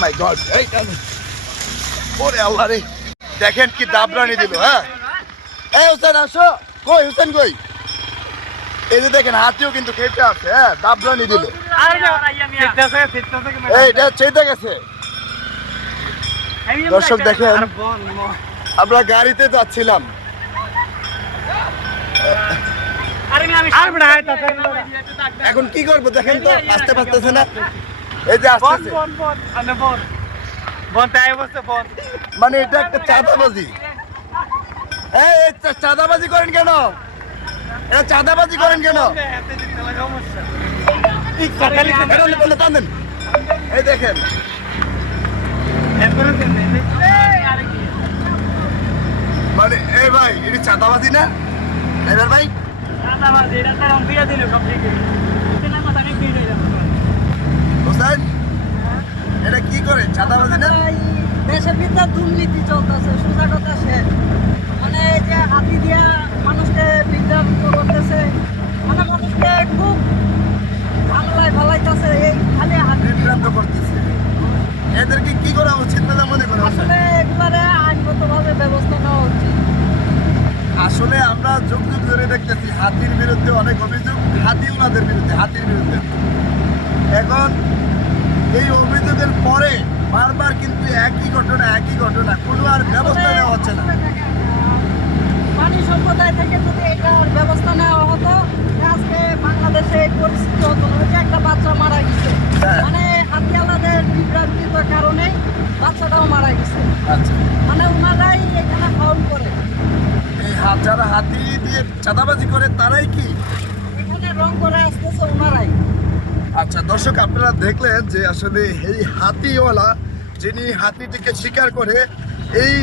মাই god এই। ওরে আল্লাহ রে। দেখেন কি দাবরানি দিল হ্যাঁ? এই হুসেন আসো। কই হুসেন কই? এই যে দেখেন হাতিও কিন্তু খেতে আছে হ্যাঁ দাবরানি দিল। চেতে গেছে। দর্শক দেখেন আমরা গাড়িতে যাচ্ছিলাম। এখন কি করব দেখেন তো আসতে পারতেছে না। এই যে আসতেছে। মানে এটা একটা চাঁদাবাজি। এই চাঁদাবাজি করেন কেন? এটা চাঁদাবাজি করেন কেন। এই দেখেন। মানে এই ভাই এটা চাঁদাবাজি না? এবার ভাই? হোসেন এটা কি করে? চাঁদাবাজি না? দেশের ভিতরে দুর্নীতি চলতেছে সোজা কথা শেষ মানে এই যে হাতি দিয়া মানুষকে করতেছে মানে মানুষকে খুব ফেলাইতেছে এই খালি হাতি। করতেছে। এদেরকে কি করা উচিত বলে মনে? আসলে এগুলারে আইনগতভাবে ব্যবস্থা নেওয়া উচিত। আসলে আমরা যুগ যুগ ধরে দেখতেছি হাতির বিরুদ্ধে অনেক অভিযোগ হাতি ওনাদের বিরুদ্ধে হাতির বিরুদ্ধে। এখন এই অভিযোগের পরে বারবার কিন্তু একই ঘটনা একই ঘটনা কোনো আর ব্যবস্থা নেওয়া হচ্ছে না। মানি সম্প্রদায় থেকে যদি এটার ব্যবস্থা নেওয়া হতো আজকে বাংলাদেশে এই পরিস্থিতি হতো। যে একটা বাচ্চা মারা গেছে। হ্যাঁ। মানে হাতিয়ালাদের বিভ্রান্তিত কারণে বাচ্চাটাও মারা গেছে। আচ্ছা। মানে ওনারাই এখানে ফাউল করে। এই হাত যারা হাতি দিয়ে চাঁদাবাজি করে তারাই কি? এখানে রং করে আসতেছে ওনারাই আচ্ছা দর্শক, আপনারা দেখলেন যে আসলে এই হাতিওয়ালা যিনি হাতিটিকে শিকার করে এই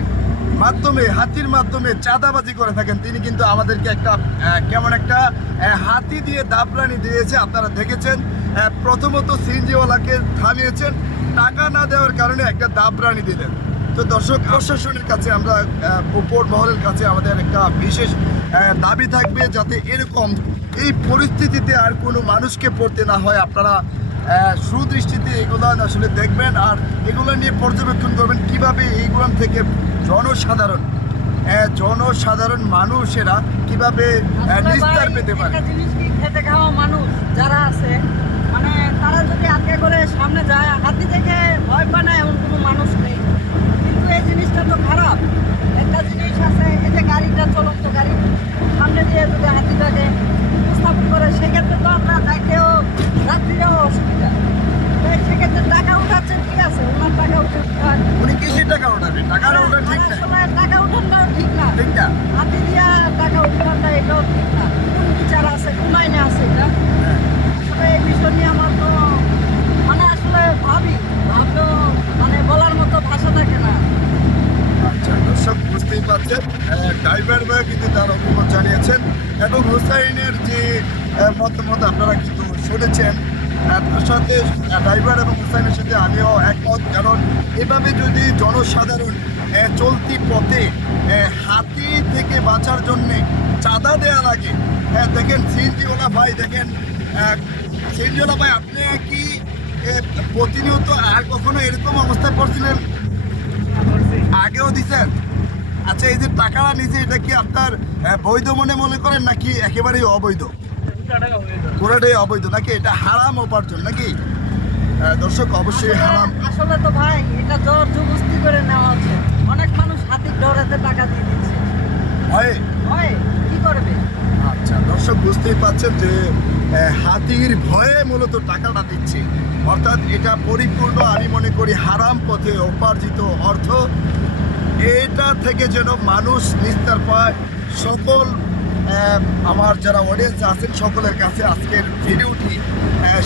মাধ্যমে, হাতির মাধ্যমে চাঁদাবাজি করে থাকেন, তিনি কিন্তু আমাদেরকে একটা কেমন একটা হাতি দিয়ে দাবরানি দিয়েছে। আপনারা দেখেছেন প্রথমত সিএনজিওয়ালাকে থামিয়েছেন, টাকা না দেওয়ার কারণে একটা দাবরানি দিলেন। তো দর্শক, প্রশাসনের কাছে আমরা উপর মহলের কাছে আমাদের একটা বিশেষ দাবি থাকবে যাতে এরকম এই পরিস্থিতিতে আর কোনো মানুষকে পড়তে না হয়। আপনারা সুদৃষ্টিতে এগুলো আসলে দেখবেন। আর এগুলো নিয়ে পর্যবেক্ষণ করবেন কীভাবে এইগুলো থেকে জনসাধারণ জনসাধারণ মানুষেরা কীভাবে নিস্তার পেতে পারে। জিনিস কি খেতে খাওয়া মানুষ যারা আছে মানে তারা যদি আগে করে সামনে যায় হাতি থেকে ভয় পায় না এমন কোনো মানুষ নেই। কিন্তু এই জিনিসটা তো খারাপ একটা জিনিস আছে এই যে গাড়িটা চলন্ত গাড়ি সামনে দিয়ে যদি হাতিটাকে উপস্থাপন করে সেক্ষেত্রে তো আমরা তাকেও যাত্রীরাও অসুবিধা তাই সেক্ষেত্রে টাকা উঠাচ্ছে ঠিক আছে ওনার টাকা উঠে উঠান। উনি কিসের টাকা ওঠা ঠিক না। আসলে টাকা উঠানটাও ঠিক না। ঠিক না। হাতি দিয়া টাকা উঠানটা এটাও ঠিক না। কোন বিচার আছে কোন আইনে আছে এটা? হ্যাঁ। আসলে এই বিষয় নিয়ে আমার তো মানে আসলে ভাবি ভাবলেও মানে বলার মতো ভাষা থাকে না। আচ্ছা দর্শক বুঝতেই পারছেন ড্রাইভার ভাই কিন্তু তার অভিমত জানিয়েছেন। এবং হুসাইনের যে মতামত আপনারা কিন্তু শুনেছেন সাথে ড্রাইভার এবং হুসাইনের সাথে আমিও একমত। কারণ এভাবে যদি জনসাধারণ চলতি পথে হাতি থেকে বাঁচার জন্যে চাঁদা দেয়া লাগে হ্যাঁ দেখেন সিএনজিওয়ালা ভাই, দেখেন সিএনজিওয়ালা ভাই, আপনি কি প্রতিনিয়ত আর কখনো এরকম অবস্থায় পড়ছিলেন? আগেও দিচ্ছেন আচ্ছা এই যে টাকাটা নিচে এটা কি আপনার বৈধ মনে মনে করেন নাকি একেবারেই অবৈধ? পুরোটাই অবৈধ নাকি? এটা হারাম উপার্জন নাকি? দর্শক অবশ্যই হারাম। আসলে তো ভাই এটা জোর জবস্তি করে নেওয়া হচ্ছে অনেক মানুষ হাতির ডরাতে টাকা দিয়ে দিচ্ছে। হয়। হয় কি করবে? আচ্ছা দর্শক বুঝতেই পাচ্ছেন যে হাতির ভয়ে মূলত টাকাটা দিচ্ছে। অর্থাৎ এটা পরিপূর্ণ আমি মনে করি হারাম পথে উপার্জিত অর্থ। এটা থেকে যেন মানুষ নিস্তার পায় সকল আমার যারা অডিয়েন্স আছেন সকলের কাছে আজকের ভিডিওটি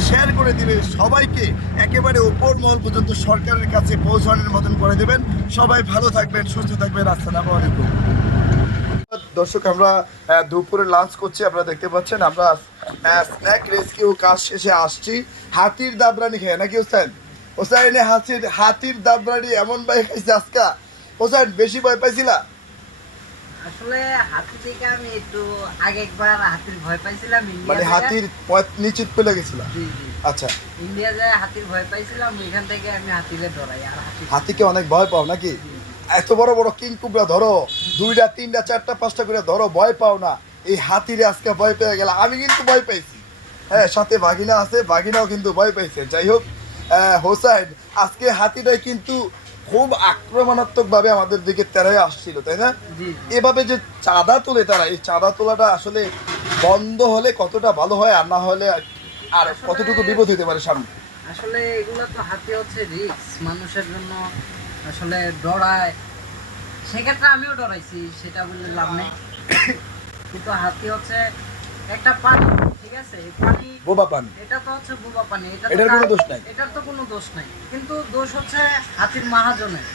শেয়ার করে দিবে। সবাইকে একেবারে ওপর মহল পর্যন্ত সরকারের কাছে পৌঁছানোর মতন করে দেবেন। সবাই ভালো থাকবেন, সুস্থ থাকবেন। আসসালামু আলাইকুম। দর্শক, আমরা দুপুরে লাঞ্চ করছি। আপনারা দেখতে পাচ্ছেন, আমরা স্ন্যাক রেস্কিউ কাজ শেষে আসছি। হাতির দাবরানি খেয়ে, নাকি হোসেন? হোসেন, হাতির হাতির দাবরানি এমন ভয় খাইছে আজকা। হোসেন, বেশি ভয় পাইছিলা? আসলে হাতি থেকে আমি একটু আগে একবার হাতির ভয় পাইছিলাম মানে হাতির পেলে গেছিলা? আচ্ছা। ইন্ডিয়া যায় হাতির ভয় পাইছিলাম এখান থেকে আমি হাতিরে ডরাই আর হাতিকে অনেক ভয় পাও নাকি? এত বড় বড় কিং কুবরা ধরো দুইটা তিনটা চারটা পাঁচটা করে ধরো ভয় পাও না। এই হাতিরে আজকে ভয় পেয়ে গেল আমি কিন্তু ভয় পাইছি। হ্যাঁ সাথে বাঘিনা আছে বাঘিনাও কিন্তু ভয় পাইছে। যাই হোক হোসাইন আজকে হাতিটাই কিন্তু খুব আক্রমণাত্মক ভাবে আমাদের দিকে তেরাই আসছিল তাই না? জি এভাবে যে চাঁদা তোলে তারা এই চাঁদা তোলাটা আসলে বন্ধ হলে কতটা ভালো হয় আর না হলে আর কতটুকু বিপদ হতে পারে সামনে? আসলে এগুলো তো হাতি হচ্ছে রিক্স মানুষের জন্য আসলে ডরায়। সেক্ষেত্রে আমিও ডরাইছি সেটা বললে লাভ নেই। কিন্তু হাতি হচ্ছে একটা পানি ঠিক আছে? পানি বোবা পানি। এটা তো হচ্ছে বোবা পানি এটার কোনো দোষ নাই। এটার তো কোনো দোষ নাই। কিন্তু দোষ হচ্ছে হাতির মাহাজনের।